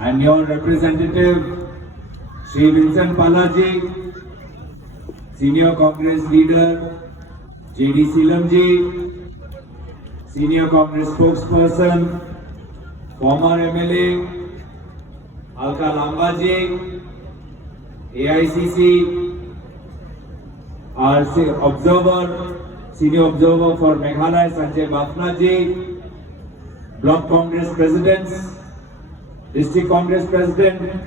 and your representative, Shri Vincent Palaji, Senior Congress Leader, J.D. Seelamji, Senior Congress Spokesperson, former MLA, Alka Lambaji, AICC, our observer, Senior Observer for Meghalaya, Sanjay Bafna ji, Block Congress Presidents, District Congress President,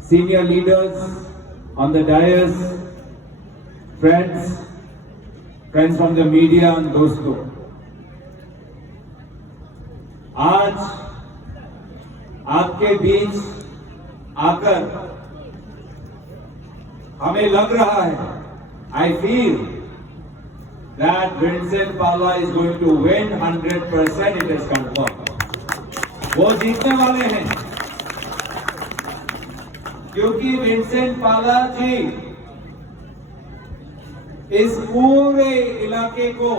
Senior Leaders on the dais, friends from the media and दोस्तों, आज आपके बीच आकर हमें लग रहा है, I feel that Vincent Pala is going to win 100%. It is confirmed. वो जीतने वाले हैं क्योंकि विंसेंट पाला जी इस पूरे इलाके को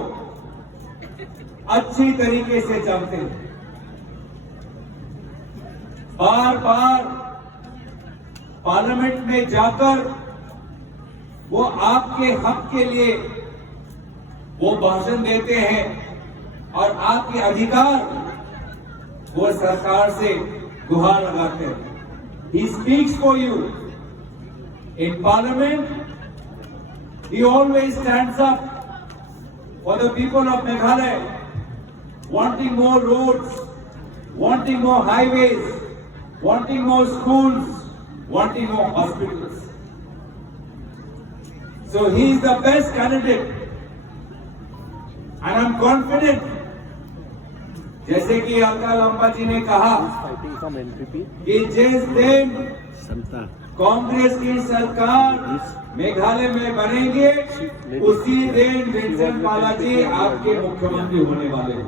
अच्छी तरीके से जानते हैं। बार बार पार्लियामेंट में जाकर वो आपके हक के लिए वो भाषण देते हैं और आपके अधिकार वो सरकार से गुहार लगाते हैं। He speaks for you. In Parliament, he always stands up for the people of Meghalaya, wanting more roads, wanting more highways, wanting more schools, wanting more hospitals. So he is the best candidate. And I'm confident, जैसे कि अलका लंबा जी ने कहा कि जिस दिन कांग्रेस की सरकार मेघालय में बनेंगे उसी दिन विंसेंट पाला जी आपके मुख्यमंत्री होने वाले हैं।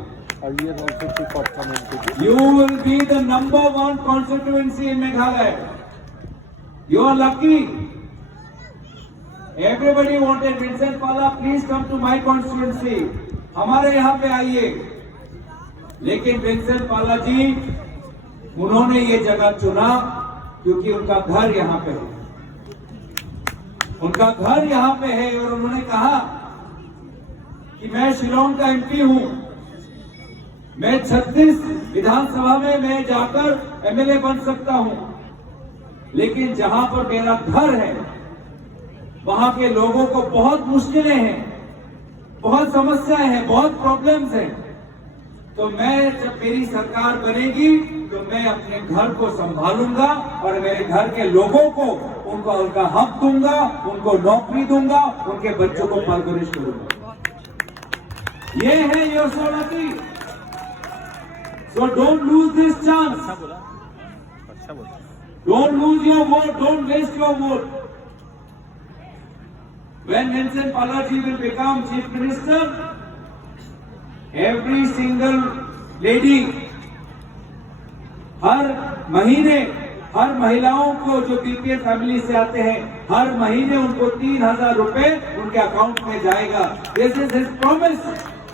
You will be the #1 constituency in Meghalaya. You are lucky. Everybody wanted Vincent Pala, please come to my constituency. हमारे यहाँ पे आइए। लेकिन विंसेंट पाला जी उन्होंने ये जगह चुना क्योंकि उनका घर यहाँ पे है, उनका घर यहाँ पे है और उन्होंने कहा कि मैं शिलांग का एमपी हूं, मैं 36 विधानसभा में मैं जाकर एमएलए बन सकता हूं, लेकिन जहां पर मेरा घर है वहां के लोगों को बहुत मुश्किलें हैं, बहुत समस्याएं हैं, बहुत प्रॉब्लम्स हैं। तो मैं जब मेरी सरकार बनेगी तो मैं अपने घर को संभालूंगा और मेरे घर के लोगों को उनका हक दूंगा, उनको नौकरी दूंगा, उनके बच्चों को परवरिश करूंगा। ये है योर सोलती। So don't lose this chance, don't lose your vote, don't waste your vote. When Vincent Palaji will become Chief Minister, every single lady हर महीने हर महिलाओं को जो बीपीएल फैमिली से आते हैं हर महीने उनको 3,000 रुपए उनके अकाउंट में जाएगा। This is his promise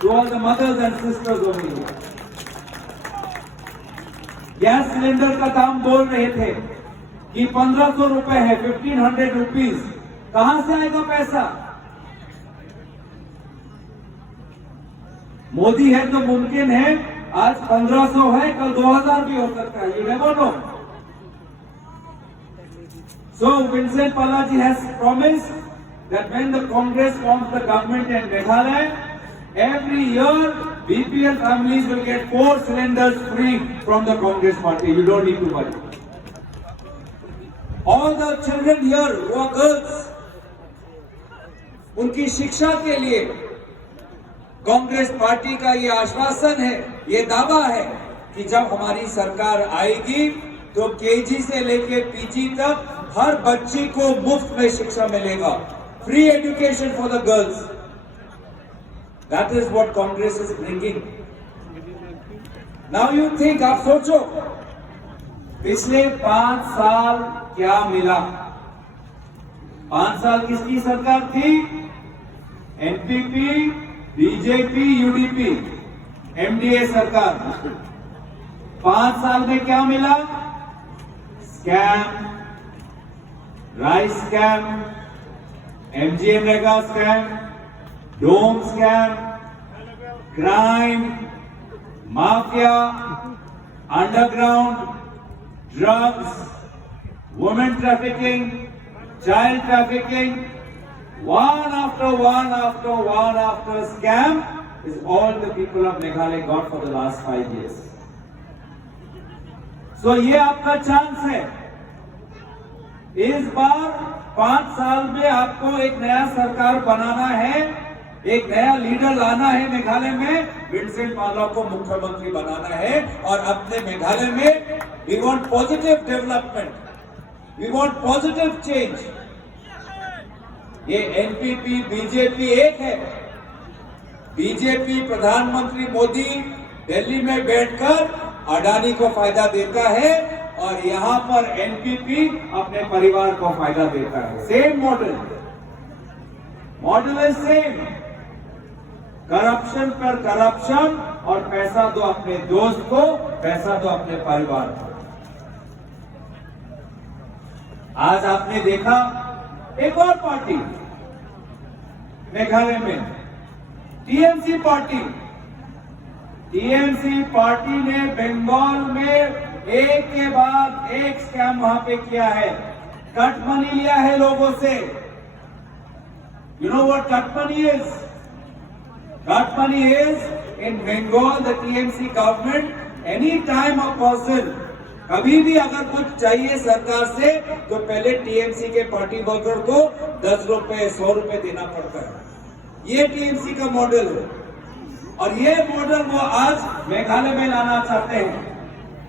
to all the mothers and sisters over here. Gas cylinder का दाम बोल रहे थे कि 1,500 रुपए है, 1,500 रुपीज। कहां से आएगा पैसा? मोदी है तो मुमकिन है, आज 1,500 है, कल 2,000 भी हो सकता है। You never know. So Vincent Palaji has promised that when the Congress forms the government in Meghalaya, every year BPL families will get 4 cylinders free from the Congress party. You don't need to worry. All the children here who are girls, उनकी शिक्षा के लिए Congress party का ये आश्वासन है, ये दावा है कि जब हमारी सरकार आएगी तो केजी से लेके पीजी तक हर बच्ची को मुफ्त में शिक्षा मिलेगा, free education for the girls. That is what Congress is bringing. Now you think, आप सोचो पिछले 5 साल क्या मिला। 5 साल किसकी सरकार थी? एनपीपी, बीजेपी, यूडीपी, एमडीए सरकार। 5 साल में क्या मिला? scam, rice scam, MGNREGA scam, dome scam, crime, mafia, underground, drugs, women trafficking, child trafficking, one after scam is all the people of Meghalaya got for the last 5 years. So ये आपका chance है। इस बार 5 साल में आपको एक नया सरकार बनाना है, एक नया लीडर लाना है मेघालय में, विंसेंट पाला को मुख्यमंत्री बनाना है और अपने मेघालय में we want positive development, we want positive change. ये एनपीपी बीजेपी एक है। बीजेपी प्रधानमंत्री मोदी दिल्ली में बैठकर अडानी को फायदा देता है और यहां पर एनपीपी अपने परिवार को फायदा देता है। Same model, model is same. Corruption पर करप्शन और पैसा दो अपने दोस्त को, पैसा दो अपने परिवार को। आज आपने देखा एक और पार्टी मेघालय में, टीएमसी पार्टी। टीएमसी पार्टी ने बंगाल में एक के बाद एक स्कैम वहां पे किया है। कट मनी लिया है लोगों से। You know what cut money is? Cut money is in Bengal the TMC government any time a person, कभी भी अगर कुछ चाहिए सरकार से तो पहले टीएमसी के पार्टी वर्कर को 10 रुपए 100 रुपए देना पड़ता है। ये टीएमसी का मॉडल है और ये मॉडल वो आज मेघालय में लाना चाहते हैं।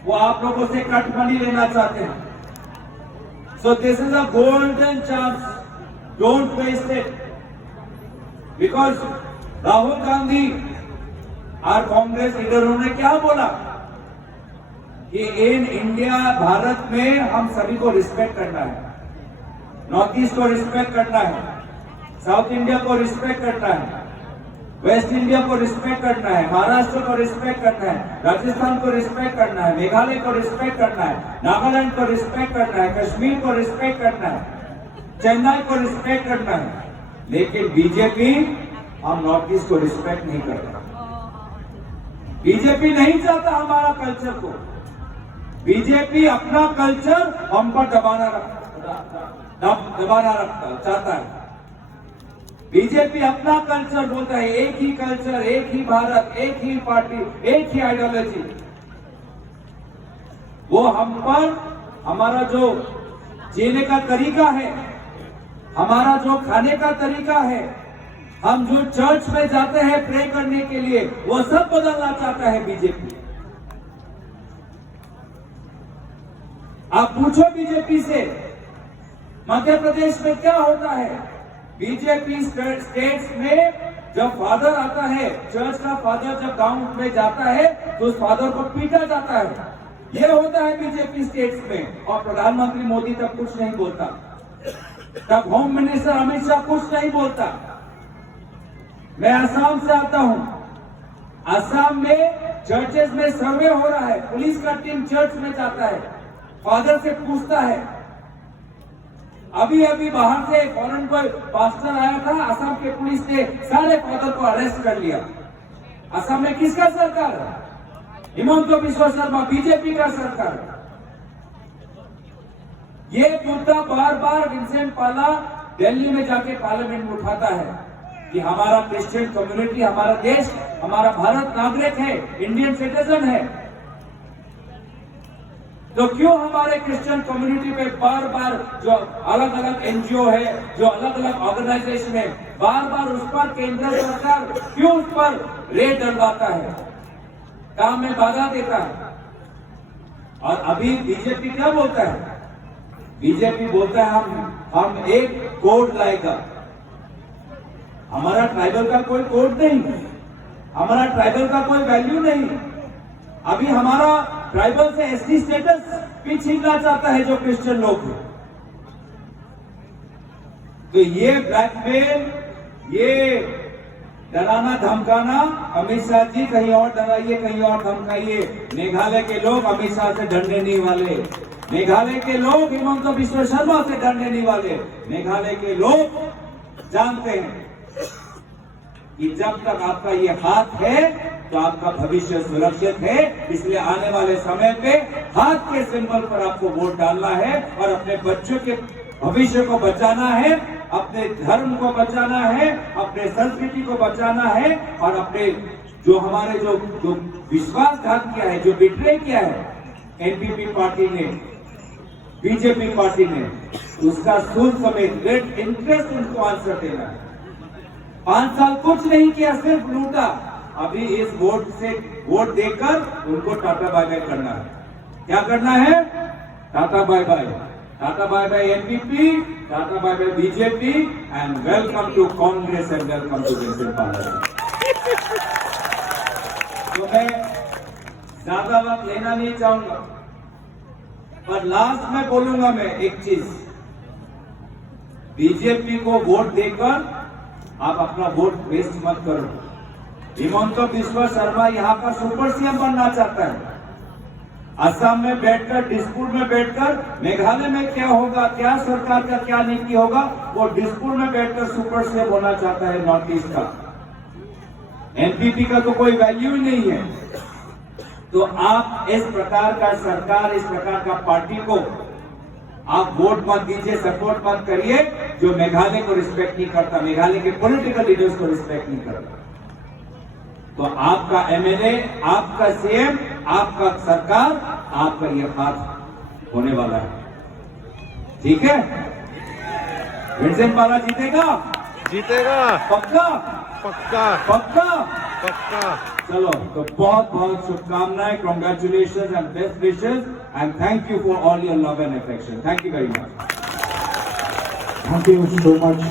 वो आप लोगों से कट मनी लेना चाहते हैं। So this is a golden chance, don't waste it. Because Rahul Gandhi और कांग्रेस लीडरों ने क्या बोला कि इन इंडिया, भारत में हम सभी को रिस्पेक्ट करना है। नॉर्थ ईस्ट को रिस्पेक्ट करना है, साउथ इंडिया को रिस्पेक्ट करना है, वेस्ट इंडिया को रिस्पेक्ट करना है, महाराष्ट्र को रिस्पेक्ट करना है, राजस्थान को रिस्पेक्ट करना है, मेघालय को रिस्पेक्ट करना है, नागालैंड को रिस्पेक्ट करना है, कश्मीर को रिस्पेक्ट करना है, चेन्नई को रिस्पेक्ट करना है। लेकिन बीजेपी हम नॉर्थ ईस्ट को रिस्पेक्ट नहीं करता। बीजेपी नहीं चाहता हमारा कल्चर को। बीजेपी अपना कल्चर हम पर दबाना रखता चाहता है। बीजेपी अपना कल्चर बोलता है, एक ही कल्चर, एक ही भारत, एक ही पार्टी, एक ही आइडियोलॉजी। वो हम पर हमारा जो जीने का तरीका है, हमारा जो खाने का तरीका है, हम जो चर्च में जाते हैं प्रे करने के लिए, वो सब बदलना चाहता है बीजेपी। आप पूछो बीजेपी से मध्य प्रदेश में क्या होता है। बीजेपी स्टेट्स में जब फादर आता है, चर्च का फादर जब गांव में जाता है तो उस फादर को पीटा जाता है। ये होता है बीजेपी स्टेट्स में। और प्रधानमंत्री मोदी तब कुछ नहीं बोलता, तब होम मिनिस्टर अमित शाह कुछ नहीं बोलता। मैं असम से आता हूं। असम में चर्चेस में सर्वे हो रहा है, पुलिस का टीम चर्च में जाता है, फादर से पूछता है। अभी बाहर से फॉरेन कोई पास्टर आया था, असम के पुलिस ने सारे फादर को अरेस्ट कर लिया। असम में किसका सरकार है? हिमंत बिस्वा शर्मा, बीजेपी का सरकार। ये मुद्दा बार बार विंसेंट पाला दिल्ली में जाके पार्लियामेंट में उठाता है कि हमारा क्रिश्चियन कम्युनिटी, हमारा देश, हमारा भारत नागरिक है, इंडियन सिटीजन है, तो क्यों हमारे क्रिश्चियन कम्युनिटी पे बार बार जो अलग अलग एनजीओ है, जो अलग अलग ऑर्गेनाइजेशन है, बार बार उस पर केंद्र सरकार क्यों उस पर रेड डलवाता है, काम में बाधा देता है। और अभी बीजेपी क्या बोलता है? बीजेपी बोलता है हम एक कोड लाएगा। हमारा ट्राइबल का कोई कोड नहीं, हमारा ट्राइबल का कोई वैल्यू नहीं। अभी हमारा ट्राइबल से एसटी स्टेटस भी छीनना चाहता है जो क्रिश्चियन लोग हैं। तो ये ब्लैकमेल, ये डराना धमकाना, अमित शाह जी कहीं और डराइए, कहीं और धमकाइए, मेघालय के लोग अमित शाह से डरने नहीं वाले। मेघालय के लोग हिमंत बिश्व शर्मा से डरने नहीं वाले। मेघालय के लोग जानते हैं कि जब तक आपका ये हाथ है तो आपका भविष्य सुरक्षित है। इसलिए आने वाले समय पे हाथ के सिंबल पर आपको वोट डालना है और अपने बच्चों के भविष्य को बचाना है, अपने धर्म को बचाना है, अपने संस्कृति को बचाना है और अपने जो हमारे जो विश्वासघात किया है, जो बिट्रे किया है एनपीपी पार्टी ने, बीजेपी पार्टी ने, उसका सूद समेत ग्रेट इंटरेस्ट उनको आंसर देना है। 5 साल कुछ नहीं किया, सिर्फ लूटा। अभी इस वोट से वोट देकर उनको टाटा बाय बाय करना है। क्या करना है? Tata bye bye, tata bye bye NPP, tata bye bye BJP and welcome to Congress and welcome to Vincent Pala. तो मैं ज्यादा वक्त लेना नहीं चाहूंगा, पर लास्ट में बोलूंगा मैं एक चीज, बीजेपी को वोट देकर आप अपना वोट वेस्ट मत करो। हिमंत बिश्व शर्मा यहाँ का सुपर सीएम बनना चाहता है। असम में बैठकर, दिसपुर में बैठकर, मेघालय में क्या होगा, क्या सरकार का क्या नीति होगा, वो दिसपुर में बैठकर सुपर सीएम होना चाहता है नॉर्थ ईस्ट का। एनपीपी का तो कोई वैल्यू ही नहीं है। तो आप इस प्रकार का सरकार, इस प्रकार का पार्टी को आप वोट मत दीजिए, सपोर्ट मत करिए, जो मेघालय को रिस्पेक्ट नहीं करता, मेघालय के पॉलिटिकल लीडर्स को रिस्पेक्ट नहीं करता। तो आपका एमएलए, आपका सीएम, आपका सरकार, आपका ये हाथ होने वाला है। ठीक है? विंसेंट पाला जीतेगा? जीतेगा। पक्का? पक्का पक्का? पक्का। चलो, तो बहुत बहुत शुभकामनाएं, congratulation and best wishes and thank you for all your love and affection. Thank you very much. Thank you so much.